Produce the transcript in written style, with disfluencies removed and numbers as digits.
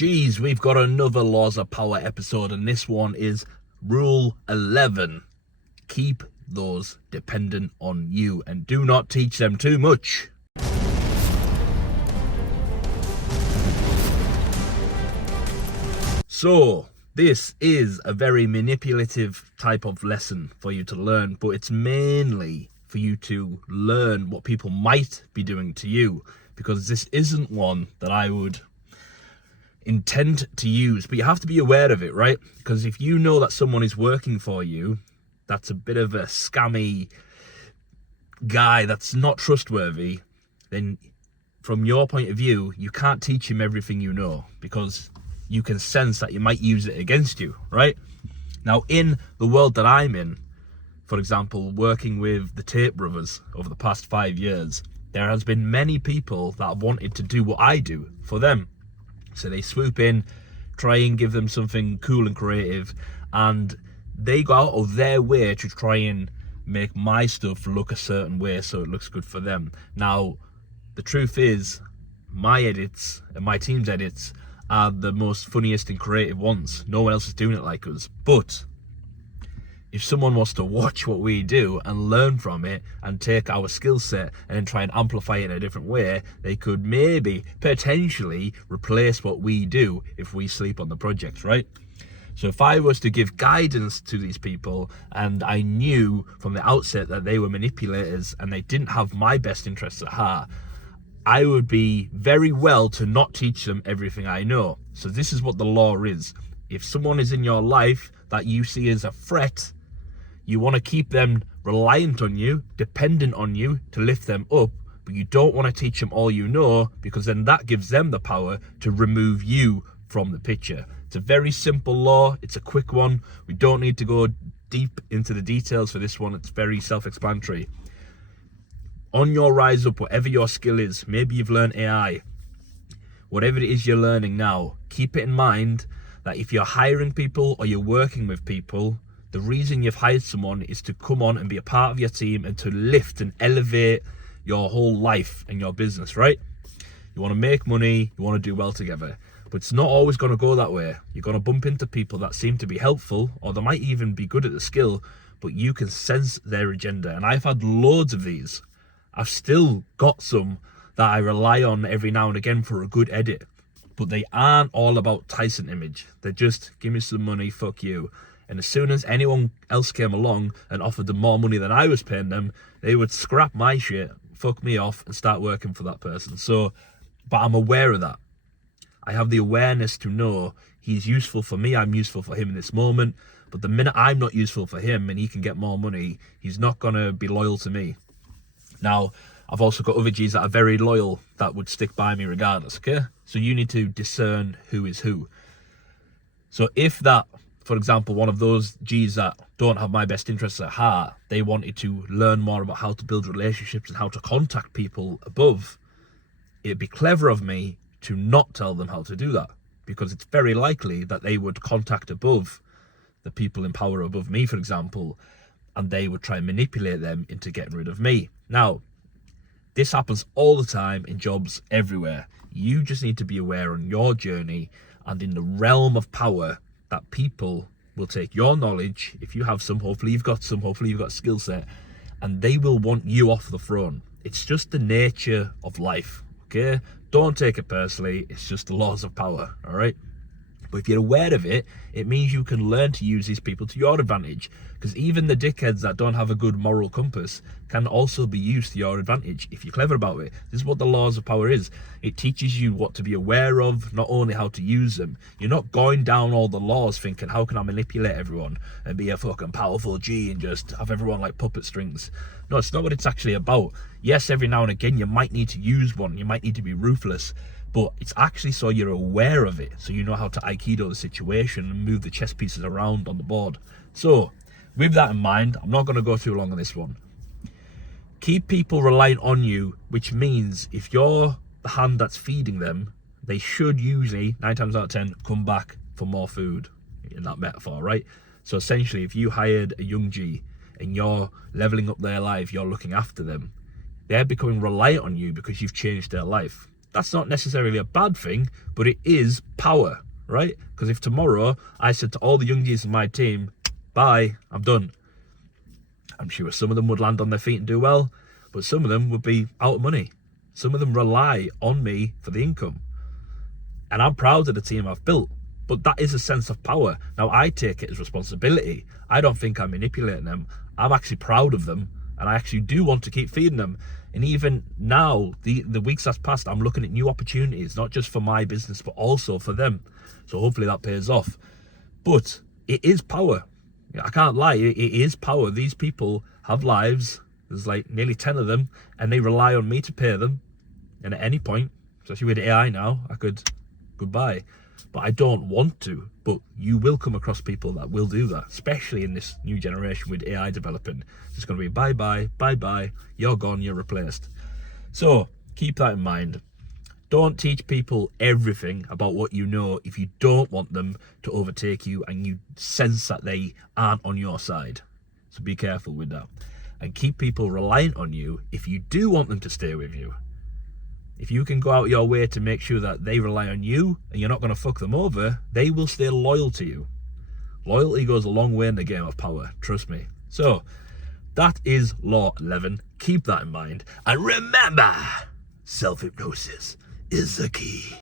Geez, we've got another Laws of Power episode, and this one is Rule 11. Keep those dependent on you and do not teach them too much. So, this is a very manipulative type of lesson for you to learn, but it's mainly for you to learn what people might be doing to you, because this isn't one that I would intend to use, but you have to be aware of it, right? Because if you know that someone is working for you, that's a bit of a scammy guy that's not trustworthy, then from your point of view, you can't teach him everything you know, because you can sense that you might use it against you, right? Now, in the world that I'm in, for example, working with the Tate Brothers over the past 5 years, there has been many people that wanted to do what I do for them. So they swoop in, try and give them something cool and creative, and they go out of their way to try and make my stuff look a certain way so it looks good for them. Now, the truth is, my edits and my team's edits are the most funniest and creative ones. No one else is doing it like us. But if someone wants to watch what we do and learn from it and take our skill set and then try and amplify it in a different way, they could maybe, potentially, replace what we do if we sleep on the project, right? So if I was to give guidance to these people and I knew from the outset that they were manipulators and they didn't have my best interests at heart, I would be very well to not teach them everything I know. So this is what the law is. If someone is in your life that you see as a threat, you want to keep them reliant on you, dependent on you to lift them up, but you don't want to teach them all you know, because then that gives them the power to remove you from the picture. It's a very simple law. It's a quick one. We don't need to go deep into the details for this one. It's very self-explanatory. On your rise up, whatever your skill is, maybe you've learned AI, whatever it is you're learning now, keep it in mind that if you're hiring people or you're working with people, the reason you've hired someone is to come on and be a part of your team and to lift and elevate your whole life and your business, right? You want to make money, you want to do well together, but it's not always going to go that way. You're going to bump into people that seem to be helpful, or they might even be good at the skill, but you can sense their agenda. And I've had loads of these. I've still got some that I rely on every now and again for a good edit, but they aren't all about Tyson image. They're just, give me some money, fuck you. And as soon as anyone else came along and offered them more money than I was paying them, they would scrap my shit, fuck me off, and start working for that person. So, but I'm aware of that. I have the awareness to know he's useful for me, I'm useful for him in this moment. But the minute I'm not useful for him and he can get more money, he's not going to be loyal to me. Now, I've also got other G's that are very loyal, that would stick by me regardless, okay? So you need to discern who is who. So if that, for example, one of those G's that don't have my best interests at heart, they wanted to learn more about how to build relationships and how to contact people above, it'd be clever of me to not tell them how to do that, because it's very likely that they would contact above, the people in power above me, for example, and they would try and manipulate them into getting rid of me. Now, this happens all the time in jobs everywhere. You just need to be aware on your journey and in the realm of power that people will take your knowledge, if you have some, hopefully you've got some, hopefully you've got a skill set, and they will want you off the throne. It's just the nature of life, okay? Don't take it personally, it's just the laws of power, all right? But if you're aware of it, it means you can learn to use these people to your advantage. Because even the dickheads that don't have a good moral compass can also be used to your advantage if you're clever about it. This is what the laws of power is. It teaches you what to be aware of, not only how to use them. You're not going down all the laws thinking, how can I manipulate everyone and be a fucking powerful G and just have everyone like puppet strings. No, it's not what it's actually about. Yes, every now and again you might need to use one, you might need to be ruthless, but it's actually so you're aware of it, so you know how to aikido the situation and move the chess pieces around on the board. So, with that in mind, I'm not going to go too long on this one. Keep people reliant on you, which means if you're the hand that's feeding them, they should usually, 9 times out of 10, come back for more food, in that metaphor, right? So essentially, if you hired a young G and you're leveling up their life, you're looking after them, they're becoming reliant on you because you've changed their life. that's not necessarily a bad thing, but it is power, right? Because if tomorrow I said to all the young G's in my team, bye, I'm done, I'm sure some of them would land on their feet and do well, but some of them would be out of money. Some of them rely on me for the income. And I'm proud of the team I've built, but that is a sense of power. Now, I take it as responsibility. I don't think I'm manipulating them. I'm actually proud of them, and I actually do want to keep feeding them. And even now, the weeks that's passed, I'm looking at new opportunities, not just for my business, but also for them. So hopefully that pays off. But it is power. I can't lie, it is power. These people have lives. There's like nearly 10 of them, and they rely on me to pay them. And at any point, especially with AI now, I could goodbye. But I don't want to. But you will come across people that will do that, especially in this new generation with AI developing. It's going to be bye-bye, bye-bye, you're gone, you're replaced. So keep that in mind. Don't teach people everything about what you know if you don't want them to overtake you and you sense that they aren't on your side. So be careful with that. And keep people reliant on you if you do want them to stay with you. If you can go out your way to make sure that they rely on you and you're not going to fuck them over, they will stay loyal to you. Loyalty goes a long way in the game of power, trust me. So that is law 11. Keep that in mind. And remember, self-hypnosis is the key.